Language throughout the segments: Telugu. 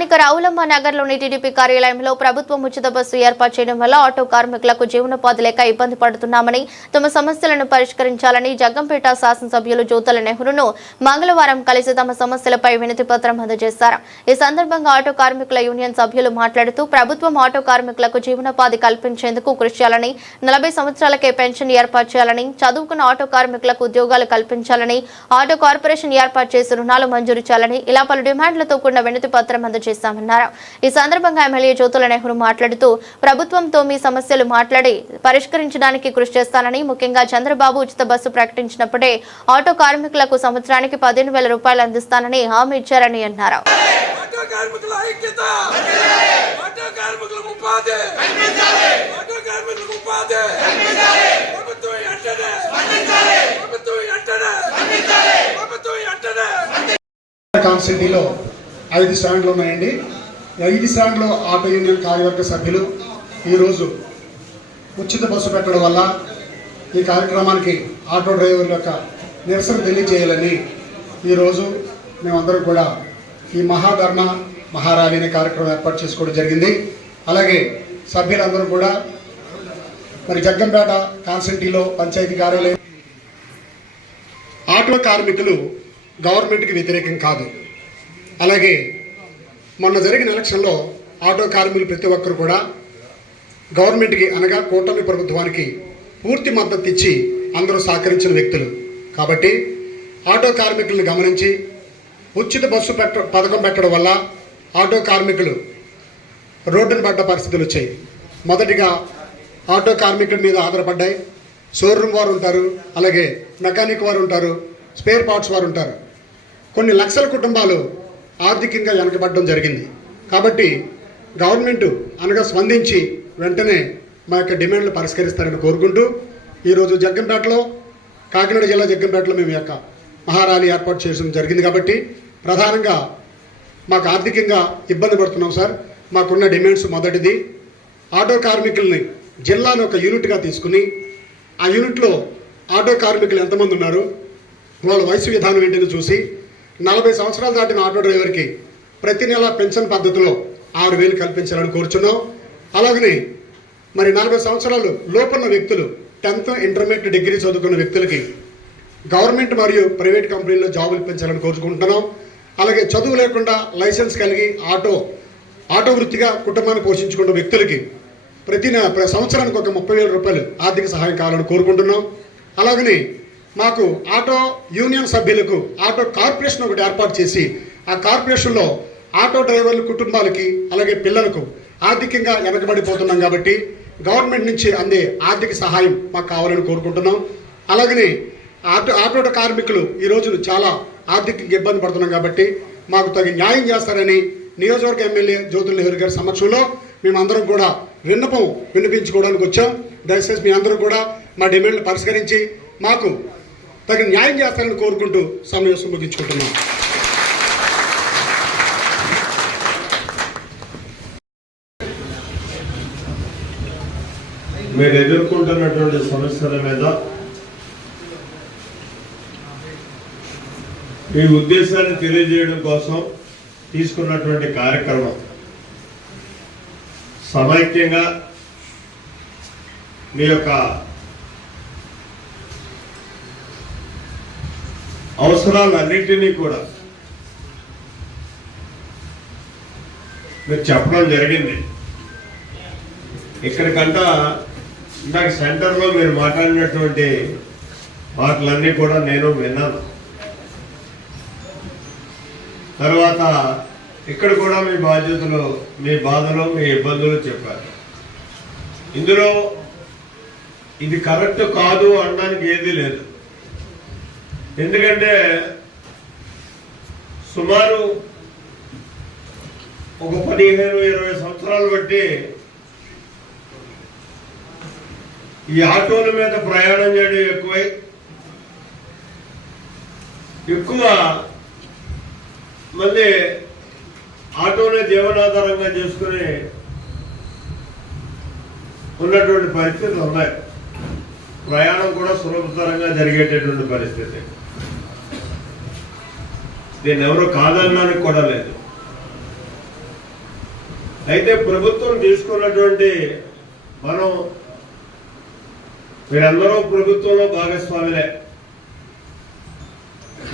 స్థానిక రావులమ్మ నగర్లోని టీడీపీ కార్యాలయంలో ప్రభుత్వం ఉచిత బస్సు ఏర్పాటు చేయడం వల్ల ఆటో కార్మికులకు జీవనోపాధి లేక ఇబ్బంది పడుతున్నామని తమ సమస్యలను పరిష్కరించాలని జగ్గంపేట శాసనసభ్యులు జ్యోతుల నెహ్రూను మంగళవారం కలిసి తమ సమస్యలపై వినతి పత్రం అందజేశారు. ఈ సందర్భంగా ఆటో కార్మికుల యూనియన్ సభ్యులు మాట్లాడుతూ ప్రభుత్వం ఆటో కార్మికులకు జీవనోపాధి కల్పించేందుకు కృషి చేయాలని నలభై సంవత్సరాలకే పెన్షన్ ఏర్పాటు చేయాలని చదువుకున్న ఆటో కార్మికులకు ఉద్యోగాలు కల్పించాలని ఆటో కార్పొరేషన్ ఏర్పాటు చేసి రుణాలు మంజూరు చేయాలని ఇలా పలు డిమాండ్లతో కూడిన వినతి పత్రం అందజేశామన్నారు ఈ సందర్భంగా ఎమ్మెల్యే జ్యోతుల నెహ్రూ మాట్లాడుతూ ప్రభుత్వంతో మీ సమస్యలు మాట్లాడి పరిష్కరించడానికి కృషి చేస్తానని ముఖ్యంగా చంద్రబాబు ఉచిత బస్సు ప్రకటించినప్పుడే ఆటో కార్మికులకు సంవత్సరానికి పదిహేను వేల రూపాయలు అందిస్తానని హామీ ఇచ్చారని అన్నారు. ఆటో ఐదు స్టాండ్లు ఉన్నాయండి. ఐదు స్టాండ్లో ఆటో యూనియన్ కార్యవర్గ సభ్యులు ఈరోజు ఉచిత బస్సు పెట్టడం వల్ల ఈ కార్యక్రమానికి ఆటో డ్రైవర్ల యొక్క నిరసన తెలియజేయాలని ఈరోజు మేమందరం కూడా ఈ మహాధర్మ మహారాలి అనే కార్యక్రమం ఏర్పాటు చేసుకోవడం జరిగింది. అలాగే సభ్యులందరూ కూడా మరి జగ్గంపేట కాన్స్టిట్యూన్సీలో పంచాయతీ కార్యాలయం ఆటో కార్మికులు గవర్నమెంట్కి వ్యతిరేకం కాదు. అలాగే మొన్న జరిగిన ఎలక్షన్లో ఆటో కార్మికులు ప్రతి ఒక్కరు కూడా గవర్నమెంట్కి అనగా కూటమి ప్రభుత్వానికి పూర్తి మద్దతు ఇచ్చి అందరూ సహకరించిన వ్యక్తులు. కాబట్టి ఆటో కార్మికులను గమనించి ఉచిత బస్సు పెట్ట పథకం పెట్టడం వల్ల ఆటో కార్మికులు రోడ్డును పడ్డ పరిస్థితులు వచ్చాయి. మొదటిగా ఆటో కార్మికుల మీద ఆధారపడ్డాయి. షోరూమ్ వారు ఉంటారు అలాగే మెకానిక్ వారు ఉంటారు స్పేర్ పార్ట్స్ వారు ఉంటారు. కొన్ని లక్షల కుటుంబాలు ఆర్థికంగా వెనకబడడం జరిగింది. కాబట్టి గవర్నమెంట్ అనగా స్పందించి వెంటనే మా యొక్క డిమాండ్లు పరిష్కరిస్తారని కోరుకుంటూ ఈరోజు జగ్గంపేటలో కాకినాడ జిల్లా జగ్గంపేటలో మేము యొక్క మహారాలి ఏర్పాటు చేయడం జరిగింది కాబట్టి ప్రధానంగా మాకు ఆర్థికంగా ఇబ్బంది పడుతున్నాం సార్. మాకున్న డిమాండ్స్ మొదటిది. ఆటో కార్మికుల్ని జిల్లాను ఒక యూనిట్గా తీసుకుని ఆ యూనిట్లో ఆటో కార్మికులు ఎంతమంది ఉన్నారు? వాళ్ళ వయసు విధానం ఏంటని చూసి నలభై సంవత్సరాలు దాటిన ఆటో డ్రైవర్కి ప్రతి నెల పెన్షన్ పద్ధతిలో ఆరు వేలు కల్పించాలని కోరుచున్నాం. అలాగనే మరి నలభై సంవత్సరాలు లోపున్న వ్యక్తులు టెన్త్ ఇంటర్మీడియట్ డిగ్రీ చదువుకున్న వ్యక్తులకి గవర్నమెంట్ మరియు ప్రైవేట్ కంపెనీల్లో జాబులు పెంచాలని కోరుకుంటున్నాం. అలాగే చదువు లేకుండా లైసెన్స్ కలిగి ఆటో ఆటో వృత్తిగా కుటుంబాన్ని పోషించుకున్న వ్యక్తులకి ప్రతి సంవత్సరానికి ఒక ముప్పై వేల రూపాయలు ఆర్థిక సహాయం కావాలని కోరుకుంటున్నాం. అలాగనే మాకు ఆటో యూనియన్ సభ్యులకు ఆటో కార్పొరేషన్ ఒకటి ఏర్పాటు చేసి ఆ కార్పొరేషన్లో ఆటో డ్రైవర్ల కుటుంబాలకి అలాగే పిల్లలకు ఆర్థికంగా వెనకబడిపోతున్నాం కాబట్టి గవర్నమెంట్ నుంచి అందే ఆర్థిక సహాయం మాకు కావాలని కోరుకుంటున్నాం. అలాగనే ఆటో ఆటో కార్మికులు ఈ రోజులు చాలా ఆర్థికంగా ఇబ్బంది పడుతున్నాం కాబట్టి మాకు తగిన న్యాయం చేస్తారని నియోజకవర్గ ఎమ్మెల్యే జ్యోతుల నెహ్రూ గారి సమక్షంలో మేమందరం కూడా విన్నపం వినిపించుకోవడానికి వచ్చాం. దయచేసి మీ అందరూ కూడా మా డిమాండ్లు పరిష్కరించి మాకు తగిన న్యాయం చేస్తారని కోరుకుంటూ సమయం ముగించుకుంటున్నాను మీరు ఎదుర్కొంటున్నటువంటి సమస్యల మీద మీ ఉద్దేశాన్ని తెలియజేయడం కోసం తీసుకున్నటువంటి కార్యక్రమం సమైక్యంగా మీ యొక్క అవసరాలన్నింటినీ కూడా మీరు చెప్పడం జరిగింది. ఇక్కడికంతా ఇందాక సెంటర్లో మీరు మాట్లాడినటువంటి మాటలన్నీ కూడా నేను విన్నాను. తర్వాత ఇక్కడ కూడా మీ బాధ్యతలు మీ బాధలు మీ ఇబ్బందులు చెప్పారు. ఇందులో ఇది కరెక్ట్ కాదు అనడానికి ఏదీ లేదు. ఎందుకంటే సుమారు ఒక పదిహేను ఇరవై సంవత్సరాలు బట్టి ఈ ఆటోల మీద ప్రయాణం చేయడం ఎక్కువై ఎక్కువ మంది ఆటోనే జీవనాధారంగా చేసుకుని ఉన్నటువంటి పరిస్థితులు ఉన్నాయి. ప్రయాణం కూడా సులభతరంగా జరిగేటటువంటి పరిస్థితి. దీన్ని ఎవరు కాదనడానికి కూడా లేదు. అయితే ప్రభుత్వం తీసుకున్నటువంటి మనం మీరందరూ ప్రభుత్వంలో భాగస్వాములే.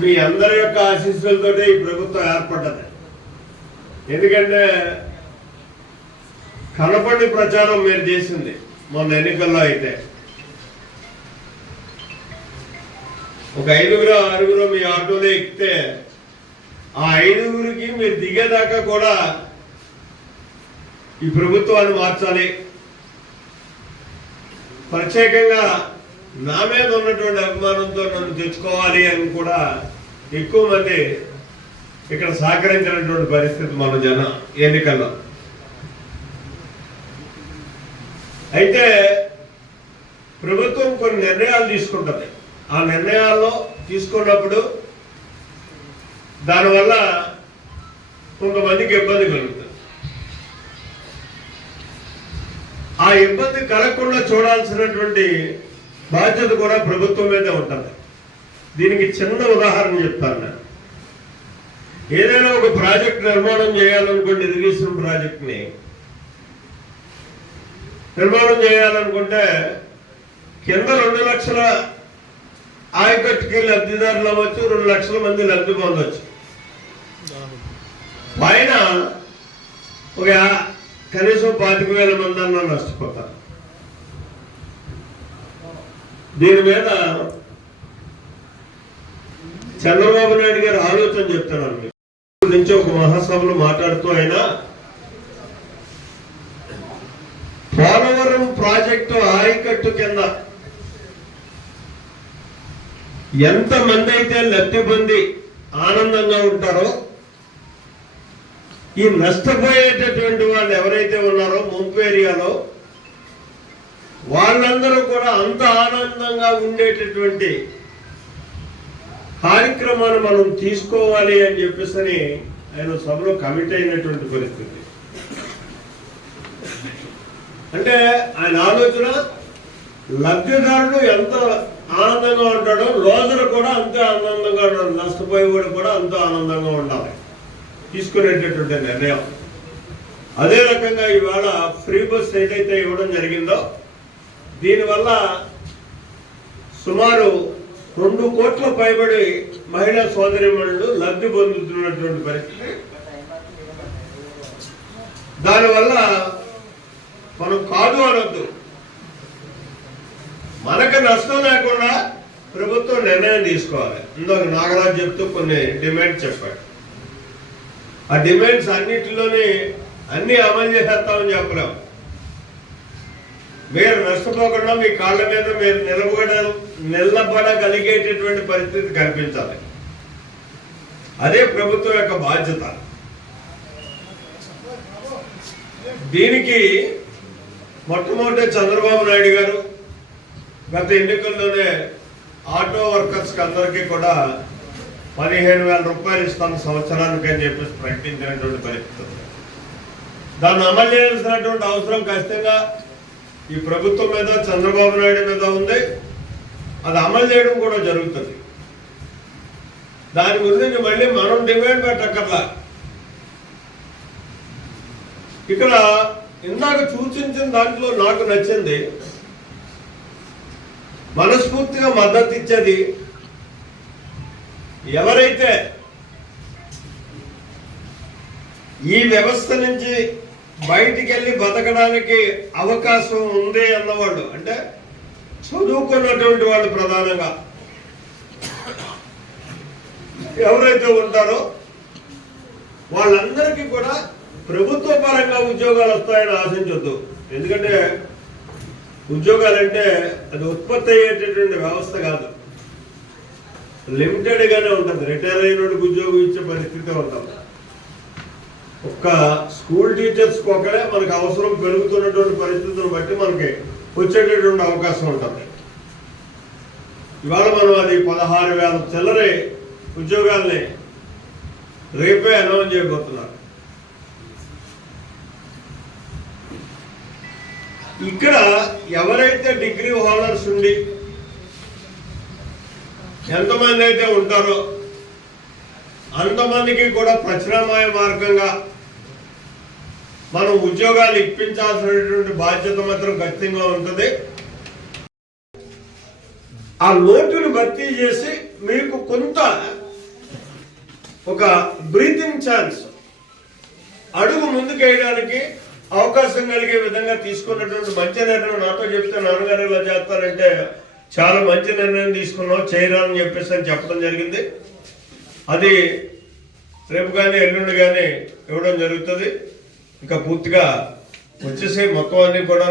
మీ అందరి యొక్క ఆశీస్సులతో ఈ ప్రభుత్వం ఏర్పడ్డది. ఎందుకంటే కనపడి ప్రచారం మీరు చేసింది మొన్న ఎన్నికల్లో అయితే. ఒక ఐదుగురు ఆరుగురు మీ ఆటోలో ఎక్కితే ఆ ఐదుగురికి మీరు దిగేదాకా కూడా ఈ ప్రభుత్వాన్ని మార్చాలి. ప్రత్యేకంగా నా మీద ఉన్నటువంటి అభిమానంతో నన్ను తెచ్చుకోవాలి అని కూడా ఎక్కువ మంది ఇక్కడ సహకరించినటువంటి పరిస్థితి మన జన ఎన్నికల్లో. అయితే ప్రభుత్వం కొన్ని నిర్ణయాలు తీసుకుంటుంది. ఆ నిర్ణయాల్లో తీసుకున్నప్పుడు దానివల్ల కొంతమందికి ఇబ్బంది కలుగుతుంది. ఆ ఇబ్బంది కలగకుండా చూడాల్సినటువంటి బాధ్యత కూడా ప్రభుత్వం మీదే ఉంటుంది. దీనికి చిన్న ఉదాహరణ చెప్తాను నేను. ఏదైనా ఒక ప్రాజెక్ట్ నిర్మాణం చేయాలనుకోండి ఇరిగేషన్ ప్రాజెక్ట్ని నిర్మాణం చేయాలనుకుంటే కింద రెండు లక్షల ఆయకట్టుకి లబ్ధిదారులు అవ్వచ్చు రెండు లక్షల మంది లబ్ధి పొందవచ్చు పైన ఒక కనీసం పాతిక వేల మంది అన్న నష్టపోతారు. దీని మీద చంద్రబాబు నాయుడు గారు ఆలోచన చెప్తున్నాను మీకు నుంచి ఒక మహాసభలో మాట్లాడుతూ అయినా పోలవరం ప్రాజెక్టు ఆయకట్టు కింద ఎంత మంది అయితే లబ్ధి పొంది ఆనందంగా ఉంటారో ఈ నష్టపోయేటటువంటి వాళ్ళు ఎవరైతే ఉన్నారో ముంపు ఏరియాలో వాళ్ళందరూ కూడా అంత ఆనందంగా ఉండేటటువంటి కార్యక్రమాన్ని మనం తీసుకోవాలి అని చెప్పేసి అని ఆయన సభలో కమిట్ అయినటువంటి పరిస్థితి. అంటే ఆయన ఆలోచన లబ్ధిదారుడు ఎంత ఆనందంగా ఉంటాడు. రోజులు కూడా అంతే ఆనందంగా ఉంటాడు నష్టపోయేవాడు కూడా అంతే ఆనందంగా ఉండాలి. తీసుకునేటటువంటి నిర్ణయం. అదే రకంగా ఇవాళ ఫ్రీ బస్ ఏదైతే ఇవ్వడం జరిగిందో దీనివల్ల సుమారు రెండు కోట్ల పైబడి మహిళా సోదరిమణులు లబ్ధి పొందుతున్నటువంటి పరిస్థితి. దానివల్ల మనం కాదు అనొద్దు. మనకు నష్టం లేకుండా ప్రభుత్వం నిర్ణయం తీసుకోవాలి. ఇందాక నాగరాజు చెప్తూ కొన్ని డిమాండ్ చెప్పాడు. ఆ డిమాండ్స్ అన్నిటిలోనే అన్ని అమలు చేసేస్తామని చెప్పలేము మీరు నష్టపోకుండా మీ కాళ్ళ మీద మీరు నిలబడ నిలబడగలిగేటటువంటి పరిస్థితి కనిపించాలి. అదే ప్రభుత్వం యొక్క బాధ్యత. దీనికి మొట్టమొదటి చంద్రబాబు నాయుడు గారు గత ఎన్నికల్లోనే ఆటో వర్కర్స్ అందరికీ కూడా పదిహేను వేల రూపాయలు ఇస్తాను సంవత్సరానికి అని చెప్పేసి ప్రకటించినటువంటి పరిస్థితి దాన్ని అమలు చేయాల్సినటువంటి అవసరం ఖచ్చితంగా ఈ ప్రభుత్వం మీద చంద్రబాబు నాయుడు మీద ఉంది. అది అమలు చేయడం కూడా జరుగుతుంది. దాని గురించి మళ్ళీ మనం డిమాండ్ పెట్టక్కర్లా. ఇక్కడ ఇందాక సూచించిన దాంట్లో నాకు నచ్చింది మనస్ఫూర్తిగా మద్దతు ఇచ్చేది ఎవరైతే ఈ వ్యవస్థ నుంచి బయటికి వెళ్ళి బతకడానికి అవకాశం ఉంది అన్నవాళ్ళు అంటే చదువుకున్నటువంటి వాళ్ళు ప్రధానంగా. ఎవరైతే ఉంటారో వాళ్ళందరికీ కూడా ప్రభుత్వ పరంగా ఉద్యోగాలు వస్తాయని ఆశించొద్దు. ఎందుకంటే ఉద్యోగాలంటే అది ఉత్పత్తి అయ్యేటటువంటి వ్యవస్థ కాదు. లిమిటెడ్ గానే ఉంటుంది. రిటైర్ అయినోడికి ఉద్యోగం ఇచ్చే పరిస్థితి ఉంటుంది ఒక్క స్కూల్ టీచర్స్ ఒక్కడే మనకు అవసరం పెరుగుతున్నటువంటి పరిస్థితులను బట్టి మనకి వచ్చేటటువంటి అవకాశం ఉంటుంది. ఇవాళ మనం అది పదహారు వేల చిల్లరే ఉద్యోగాల్ని రేపే అనౌన్స్ చేయబోతున్నారు ఇక్కడ ఎవరైతే డిగ్రీ హోల్డర్స్ ఉండి ఎంతమంది అయితే ఉంటారో అంతమందికి కూడా ప్రత్యామ్నాయ మార్గంగా మనం ఉద్యోగాలు ఇప్పించాల్సినటువంటి బాధ్యత మాత్రం ఖచ్చితంగా ఉంటుంది. ఆ లోటును భర్తీ చేసి మీకు కొంత ఒక బ్రీతింగ్ ఛాన్స్ అడుగు ముందుకేయడానికి అవకాశం కలిగే విధంగా తీసుకున్నటువంటి మంచి నిర్ణయం నాతో చెప్తే నాన్నగారు ఇలా చేస్తారంటే చాలా మంచి నిర్ణయం తీసుకున్నాం చేయరాని చెప్పేసి అని చెప్పడం జరిగింది. అది రేపు కానీ ఎల్లుండి కానీ ఇవ్వడం జరుగుతుంది. ఇంకా పూర్తిగా వచ్చేసి మొత్తం అన్ని కూడా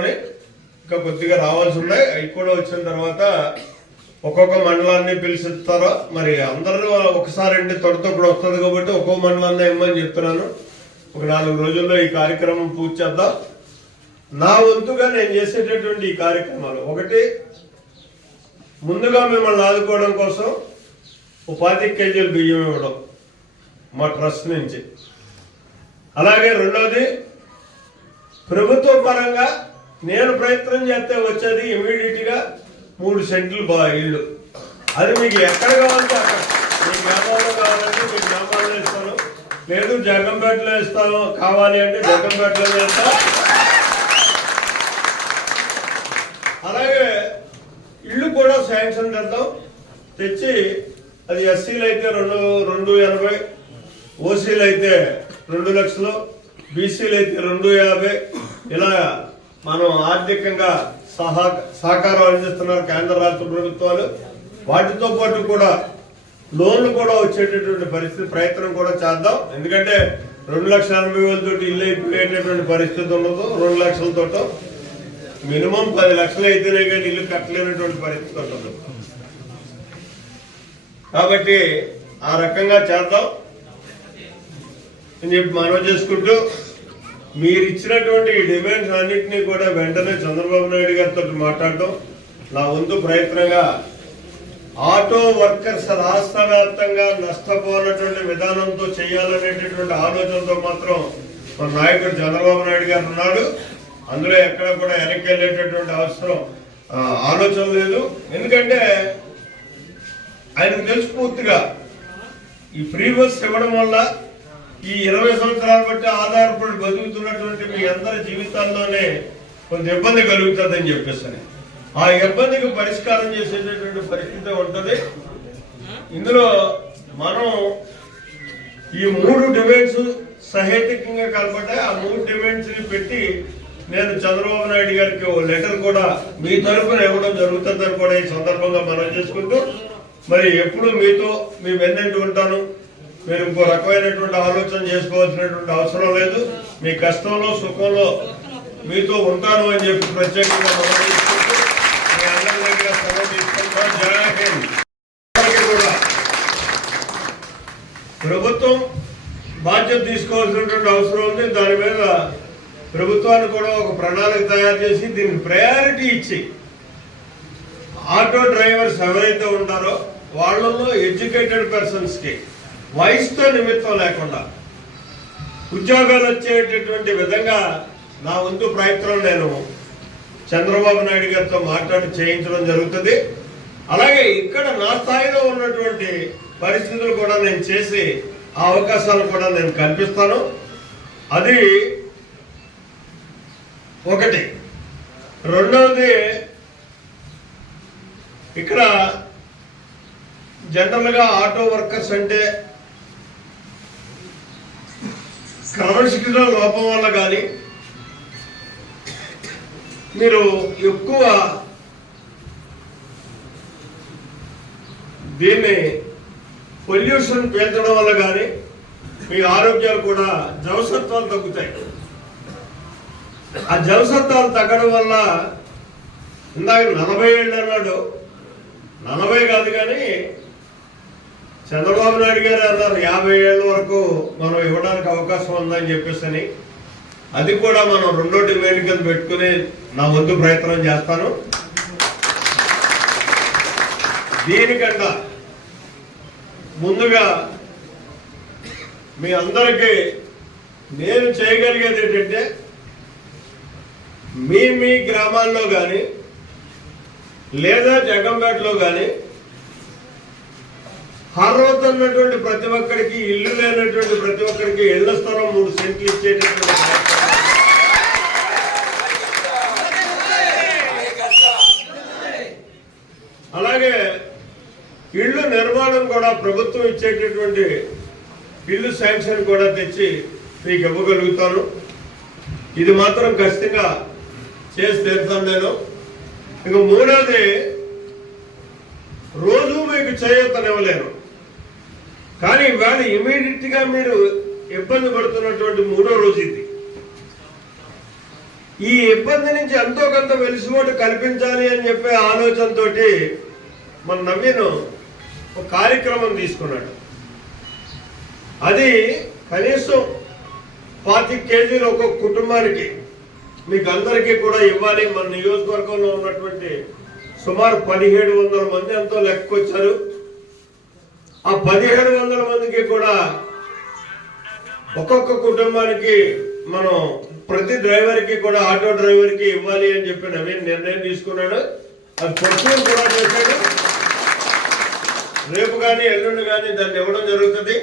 ఇంకా కొద్దిగా రావాల్సి ఉన్నాయి. అవి కూడా వచ్చిన తర్వాత ఒక్కొక్క మండలాన్ని పిలిచిస్తారో మరి అందరూ ఒకసారి అంటే తొడతో ఇప్పుడు వస్తుంది కాబట్టి ఒక్కొక్క మండలాన్ని ఇమ్మని చెప్తున్నాను. ఒక నాలుగు రోజుల్లో ఈ కార్యక్రమం పూర్తి చేద్దాం. నా వంతుగా నేను చేసేటటువంటి ఈ కార్యక్రమాలు. ఒకటి ముందుగా మిమ్మల్ని ఆదుకోవడం కోసం ఉపాధి కేజీలు బియ్యం ఇవ్వడం మా ట్రస్ట్ నుంచి. అలాగే రెండోది ప్రభుత్వ పరంగా నేను ప్రయత్నం చేస్తే వచ్చేది ఇమీడియట్గా మూడు సెంట్లు బా ఇల్లు. అది మీకు ఎక్కడ కావాలంటే అక్కడ మీ గ్రామాల్లో కావాలంటే మీ గ్రామాల్లో ఇస్తాను లేదు జగంపేటలో ఇస్తాను. కావాలి అంటే జగంపేటలో చేస్తాను అలాగే ఇల్లు కూడా శాంక్షన్ చేద్దాం. తెచ్చి అది ఎస్సీలు అయితే రెండు రెండు ఎనభై ఓసీలు అయితే రెండు లక్షలు బీసీలు అయితే రెండు యాభై. ఇలా మనం ఆర్థికంగా సహా సహకారం అందిస్తున్నారు కేంద్ర రాష్ట్ర ప్రభుత్వాలు. వాటితో పాటు కూడా లోన్లు కూడా వచ్చేటటువంటి పరిస్థితి ప్రయత్నం కూడా చేద్దాం. ఎందుకంటే రెండు లక్షల ఎనభై వేలతో ఇల్లు అయిపోయేటటువంటి పరిస్థితి ఉండదు రెండు లక్షలతో మినిమం పది లక్షలు అయితేనే కానీ ఇల్లు కట్టలేనటువంటి పరిస్థితి ఉంటుంది. కాబట్టి ఆ రకంగా చేద్దాం. అని చెప్పి మనవి చేసుకుంటూ మీరు ఇచ్చినటువంటి ఈ డిమాండ్స్ అన్నింటినీ కూడా వెంటనే చంద్రబాబు నాయుడు గారితో మాట్లాడటం నా వంతు ప్రయత్నంగా ఆటో వర్కర్స్ రాష్ట్ర వ్యాప్తంగా నష్టపోనటువంటి విధానంతో చేయాలనేటటువంటి ఆలోచనతో మాత్రం మన నాయకుడు చంద్రబాబు నాయుడు గారు ఉన్నాడు అందులో ఎక్కడ కూడా వెనక్కి వెళ్ళేటటువంటి అవసరం ఆలోచన లేదు ఎందుకంటే ఆయనకు తెలుసు పూర్తిగా ఈ ఫ్రీ బస్ ఇవ్వడం వల్ల ఈ ఇరవై సంవత్సరాలు బట్టి ఆధారపడి బతుకుతున్నటువంటి మీ అందరి జీవితాల్లోనే కొంత ఇబ్బంది కలుగుతుందని చెప్పేసి అని. ఆ ఇబ్బందికి పరిష్కారం చేసేటటువంటి పరిస్థితి ఉంటుంది. ఇందులో మనం ఈ మూడు డిమాండ్స్ సహేతుకంగా కలపటే ఆ మూడు డిమాండ్స్ని పెట్టి నేను చంద్రబాబు నాయుడు గారికి ఓ లెటర్ కూడా మీ తరఫున ఇవ్వడం జరుగుతుందని కూడా ఈ సందర్భంగా మనం చేసుకుంటూ మరి ఎప్పుడు మీతో మీ వెన్నంటి ఉంటాను. మీరు ఇంకో రకమైనటువంటి ఆలోచన చేసుకోవాల్సినటువంటి అవసరం లేదు. మీ కష్టంలో సుఖంలో మీతో ఉంటాను అని చెప్పి ప్రత్యేకంగా మనం చేసుకుంటూ మీ అందరి దగ్గర సెలవు తీసుకుంటాం జై హింద్ అందరికీ కూడా ప్రభుత్వం బాధ్యత తీసుకోవాల్సినటువంటి అవసరం ఉంది. దాని మీద ప్రభుత్వాన్ని కూడా ఒక ప్రణాళిక తయారు చేసి దీనికి ప్రయారిటీ ఇచ్చి ఆటో డ్రైవర్స్ ఎవరైతే ఉంటారో వాళ్ళల్లో ఎడ్యుకేటెడ్ పర్సన్స్కి వయసుతో నిమిత్తం లేకుండా ఉద్యోగాలు వచ్చేటటువంటి విధంగా నా వంతు ప్రయత్నం నేను చంద్రబాబు నాయుడు గారితో మాట్లాడి చేయించడం జరుగుతుంది. అలాగే ఇక్కడ నా స్థాయిలో ఉన్నటువంటి పరిస్థితులు కూడా నేను చేసి ఆ అవకాశాలు కూడా నేను కల్పిస్తాను అది ఒకటి. రెండవది ఇక్కడ జనరల్గా ఆటో వర్కర్స్ అంటే క్రమశిక్షణ లోపం వల్ల కానీ మీరు ఎక్కువ దీన్ని పొల్యూషన్ పీల్చడం వల్ల కానీ మీ ఆరోగ్యాలు కూడా జవసత్వాలు తగ్గుతాయి. ఆ జవసత్వాలు తగ్గడం వల్ల ఇందాక నలభై ఏళ్ళు అన్నాడు. నలభై కాదు కానీ చంద్రబాబు నాయుడు గారు అన్నారు యాభై ఏళ్ళ వరకు మనం ఇవ్వడానికి అవకాశం ఉందని చెప్పేసి అది కూడా మనం రెండో డిమాండ్ పెట్టుకుని నా వంతు ప్రయత్నం చేస్తాను. దీనికన్నా ముందుగా మీ అందరికీ నేను చేయగలిగేది ఏంటంటే మీ మీ గ్రామాల్లో కానీ లేదా జగంపేటలో కానీ అర్హత ఉన్నటువంటి ప్రతి ఒక్కరికి ఇల్లు లేనటువంటి ప్రతి ఒక్కరికి ఇళ్ళ స్థలం మూడు సెంట్లు ఇచ్చేటటువంటి కూడా ప్రభుత్వం ఇచ్చేటటువంటి బిల్లు శాంక్షన్ కూడా తెచ్చి మీకు ఇవ్వగలుగుతాను. ఇది మాత్రం ఖచ్చితంగా చేసి తీరుతాను నేను. ఇక మూడోది రోజు మీకు చేయొత్తనివ్వలేను కానీ ఇవాళ ఇమీడియట్గా మీరు ఇబ్బంది పడుతున్నటువంటి మూడో రోజు ఇది. ఈ ఇబ్బంది నుంచి ఎంతో కొంత వెలిసిపోటు కల్పించాలి అని చెప్పే ఆలోచనతో మన నవ్వీను ఒక కార్యక్రమం తీసుకున్నాడు. అది కనీసం పాతి కేజీలు ఒక్కొక్క కుటుంబానికి మీకు అందరికీ కూడా ఇవ్వాలి. మన నియోజకవర్గంలో ఉన్నటువంటి సుమారు పదిహేడు వందల మంది ఎంతో లెక్కొచ్చారు. ఆ పదిహేడు వందల మందికి కూడా ఒక్కొక్క కుటుంబానికి మనం ప్రతి డ్రైవర్కి కూడా ఆటో డ్రైవర్కి ఇవ్వాలి అని చెప్పి నవీన్ నిర్ణయం తీసుకున్నాడు. అది ప్రొసీజర్ కూడా చేశాడు. రేపు కానీ ఎల్లుండి కానీ దాన్ని ఇవ్వడం జరుగుతుంది.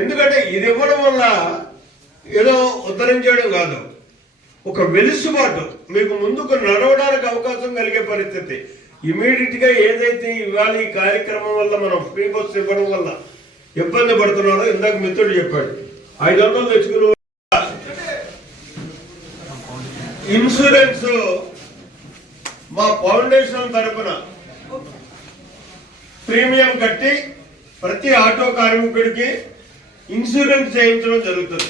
ఎందుకంటే ఇది ఇవ్వడం వల్ల ఏదో ఉద్ధరించడం కాదు. ఒక వెలుసుబాటు మీకు ముందుకు నడవడానికి అవకాశం కలిగే పరిస్థితి. ఇమీడియట్గా ఏదైతే ఇవాళ ఈ కార్యక్రమం వల్ల మనం ఫ్రీ బస్ ఇవ్వడం వల్ల ఇబ్బంది పడుతున్నారో ఇందాక మిత్రుడు చెప్పాడు. ఐదు వందలు తెచ్చుకుని ఇన్సూరెన్స్ మా ఫౌండేషన్ తరపున ప్రీమియం కట్టి ప్రతి ఆటో కార్మికుడికి ఇన్సూరెన్స్ చేయించడం జరుగుతుంది.